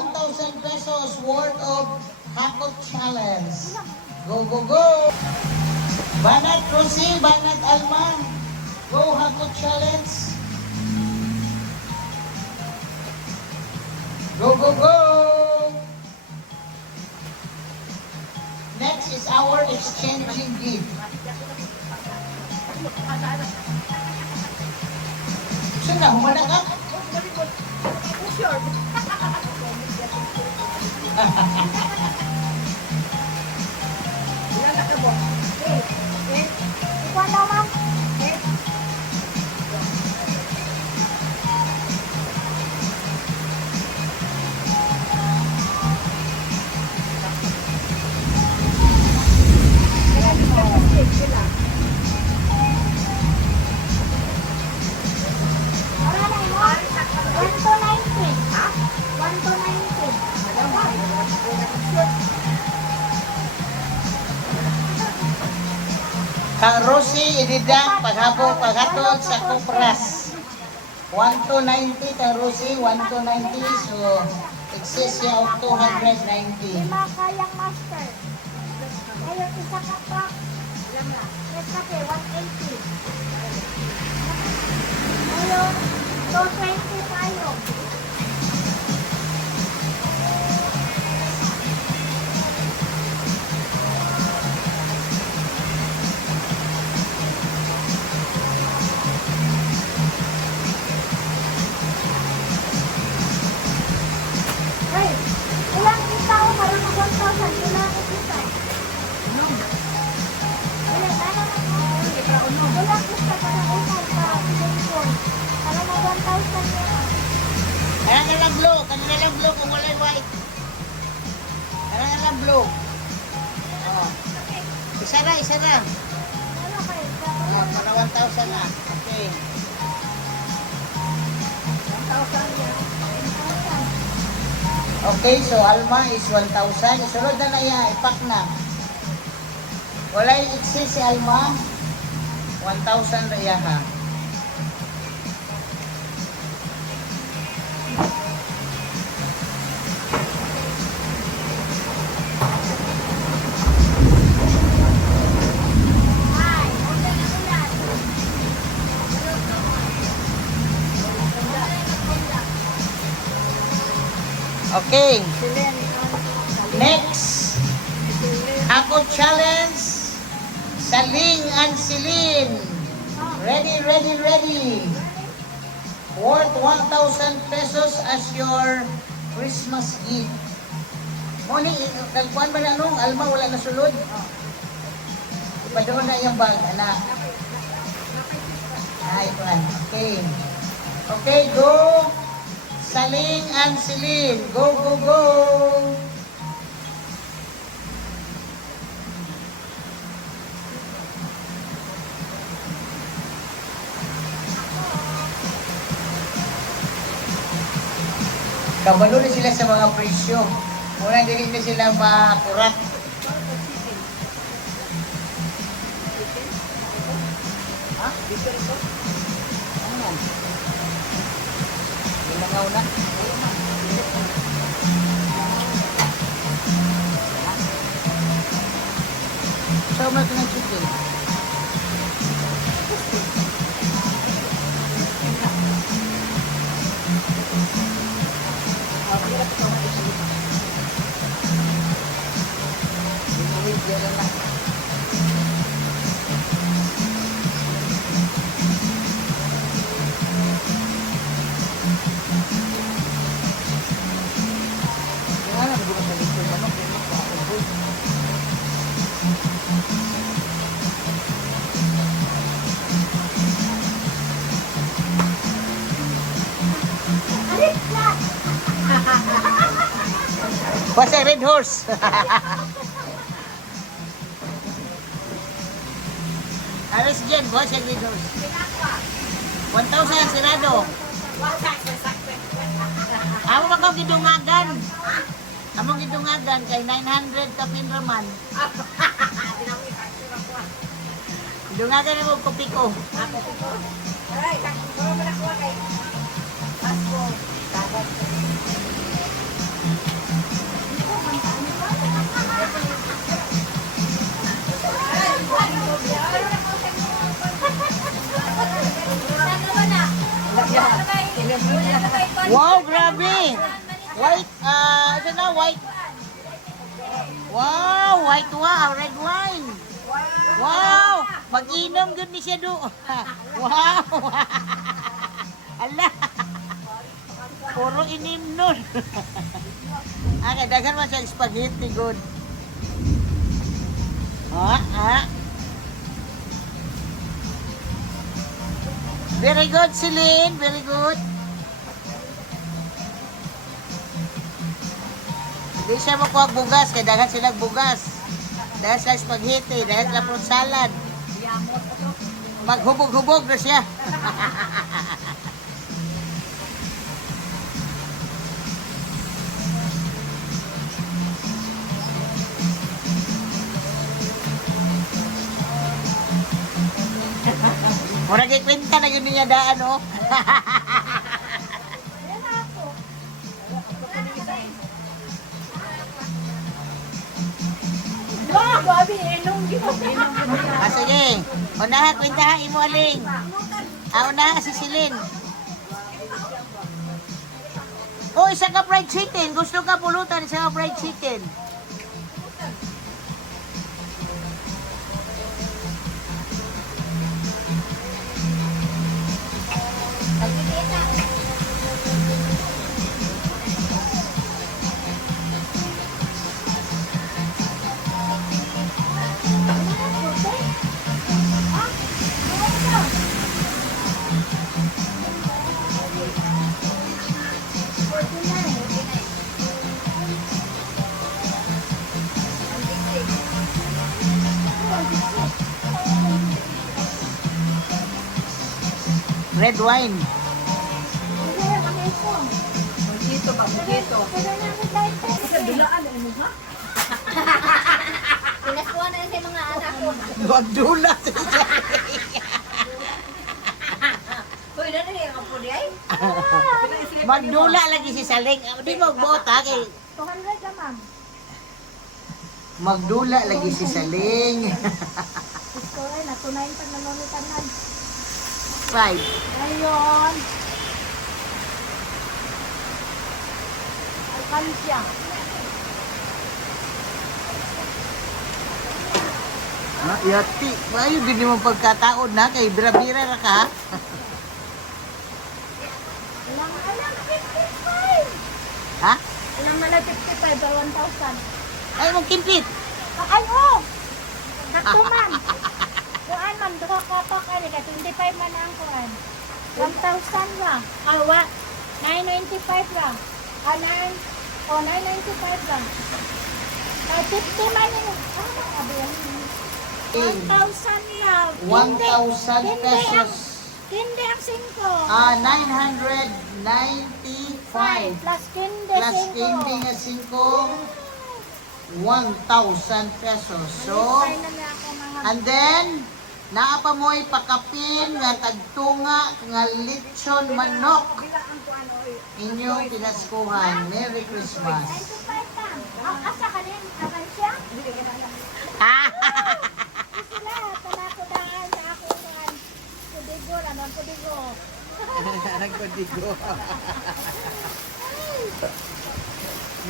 1,000 pesos worth of Hakot Challenge. Go, go, go! Banat Rosie, Banat Alma. Go Hakot Challenge. Go, go, go! Next is our exchanging gift. Saan na? Humana ka? Ikuan daw, ma'am. Kang Rosie, ididang paghapon paghatod sa Kupras. 1,290 kang Rosie, 1,290. So, excess siya of 290. Lima kayang master. Ngayon, isa ka pa. Yes, kape, 180. Ngayon, 220 tayo. Hey, ilang kita ako para mag 1,000? Ilang kita? Ilang, ano na? Ilang kita para utang para pinipon. Para mag 1,000 yan. Kaya nga lang blue, kanina lang blue kung wala'y white. Kaya nga lang blue. Oh. Isa na, isa na. Ano kayo? Oh, para 1,000 na. Okay. 1,000 yan. 1,000. Okay, so Alma is 1,000. Isunod na na yan, ipak na. Wala'y excess si Alma. 1,000 na yan ha. Ay, okay na ulan. Okay. Next. Hakot Challenge. Saling and Silin. Ready, ready, ready. Worth 1,000 pesos as your Christmas gift. Moni, nagpuan ba na nung? Alma, wala na sulod? Ipadoon na yung bag, anak. Ito na. Okay. Okay, go. Saling and Silin. Go, go, go. Kabalo na sila sa mga presyo. Muna hindi na sila makurat. Ha? Dito ito? Ano? Ilangaw na? Saan mo natin ang chicken? What's a red horse? Alas dyan, what's a red horse? 1,000 sirado. Amo ba kong gidungagan? Among gidungagan kay 900 ka pinraman. Gidungagan mo kopiko. Ay, kung mo na kuha kay Pasko, dagat. Wow, grabe. White, ito na, white. Wow, white wow, red wine. Wow, mag-inom gud ni siya do. Wow. Ala. Puro inim nun. Daghan man siya spaghetti good. Very good, Celine. Very good. Hindi siya makuha bugas, kaya daghan silang bugas. Dahil sa spaghetti, dahil sa fruit salad. Maghubog-hubog na siya. Mura kay kwenta na yun niya daan, oh. Wow, babi, enong gito. Sige. Unaha, kwentahan imo aling. Unaha si Celine. Oh, isa ka fried chicken. Gusto ka pulutan, isa ka fried chicken. Red wine. Dito ba? Dito. Dulaan na mo, ha? Pinaskuha na sa mga anak ko. Magdula. Hoy, na rin ang pudi ay. Magdula lagi si Saling. Di magbuot ha kay 200 ka, ma'am. magdula lagi si Saling. Isko rin, natunayin pag nanunitanan. Right. Ngayon. Alkansya. Yati, mayo gini mo pagkataon na kay bira-bira ra ka. Alam, 55. Ha? Alam mo na 55 or 1,000. Ay mong kimpit. Ay, oh! Sakto man. Kuan man, duha ka pa ka rin. 25 man ang kuan. 1,000 lang. Wa? 995 lang. 995 lang. 50 man yun. Abi yan. 1,000 lang. 1,000 pesos. Hindi ang 5. 995. Plus kinde Plus kindi nga 5. 1,000 pesos. So, and then, naapa mo'y pakapin nga tagtunga nga lechon manok. Inyong pinaskuhan. Merry Christmas. 95 lang. Asa ka rin? Akan siya? Sila, tanako daan sa ako kuan. Kudigo, naman kudigo. Nagpadigo.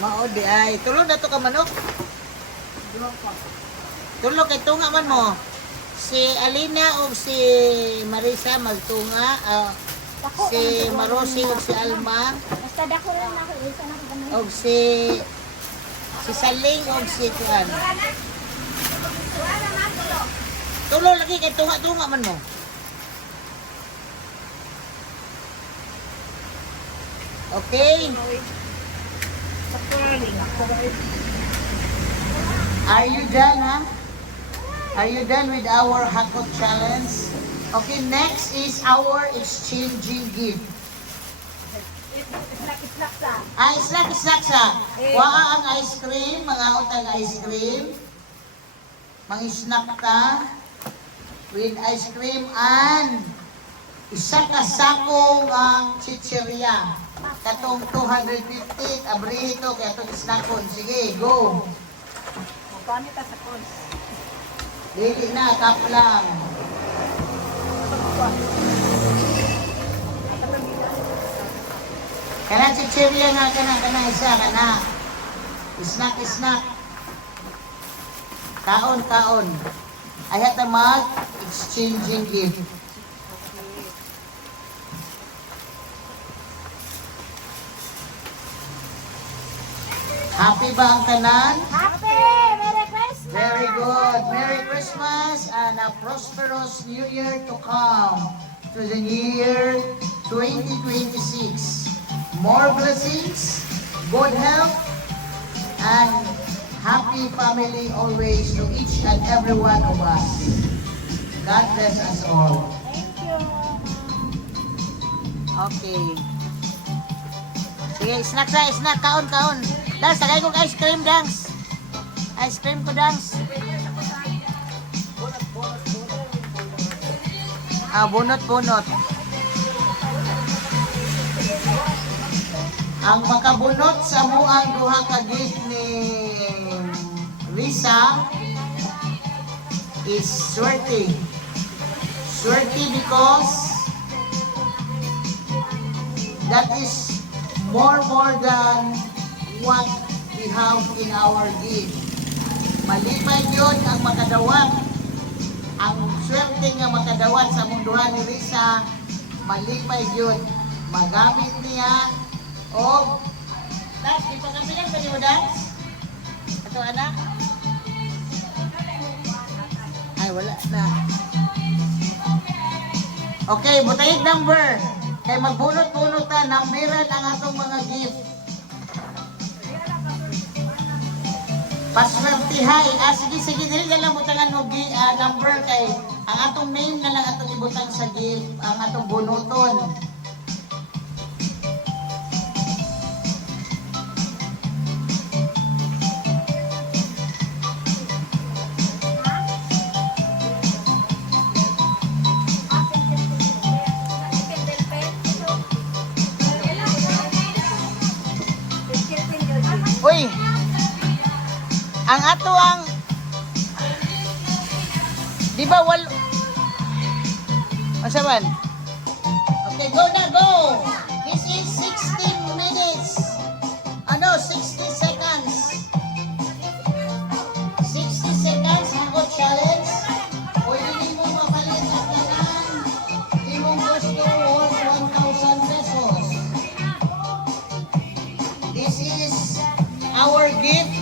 Maodi ay. Tulog na to ka manok. Tulog kay tunga man mo. Si Alina o si Marisa magtunga. Si Marosi o si Alma. Basta dako rin ako. Isa na ko ganun. O si Saling o si Kuan. Tulog lagi kay tunga-tunga man mo. Okay. Are you done, ha? Are you done with our Hakot challenge? Okay, next is our exchanging gift. Islak sa. Islak sa. Waa ang ice cream, mga utang ice cream. Mang-snack ta with ice cream and isa ka sakong chicheria. Katong 250 abrito kaya itong snackon. Sige, go. Paano ka sa cons? Dili na, tap lang. Kana chichirya nga kana isa kana. Snack. Kaon. I have to mag exchanging gift. Happy ba ang tanan? Happy! Merry Christmas! Very good. Merry Christmas and a prosperous New Year to come. To the year 2026. More blessings, good health, and happy family always to each and every one of us. God bless us all. Thank you. Okay. Sige, snack. Kaon. Dance, tagay kong ice cream, Dance. Ice cream ko, Dance. Bunot. Ang makabunot sa muang duha ka gift ni Risa is swerte. Swerte because that is more than what we have in our gift. Malipay yun ang makadawat. Ang swerte nga makadawat sa mong duha ni Risa, malipay yun. Magamit niya o Dance, di pa kami lang ba niyo, Dance? Ito, anak? Ay, wala na. Okay, butayig number. Kay magbunot-bunot na, nambiran ang atong mga gift. Paswertihay. Sige, dili na lang butangan mo number kay ang atong name na lang atong ibutang sa gift, ang atong bunuton. Uy! Ang ato ang di ba Masaban? Okay, go. This is 16 minutes. 60 seconds. 60 seconds hagot challenge. Pwede din mo mapalit ang kanan. Di mo gusto worth 1,000 pesos. This is our gift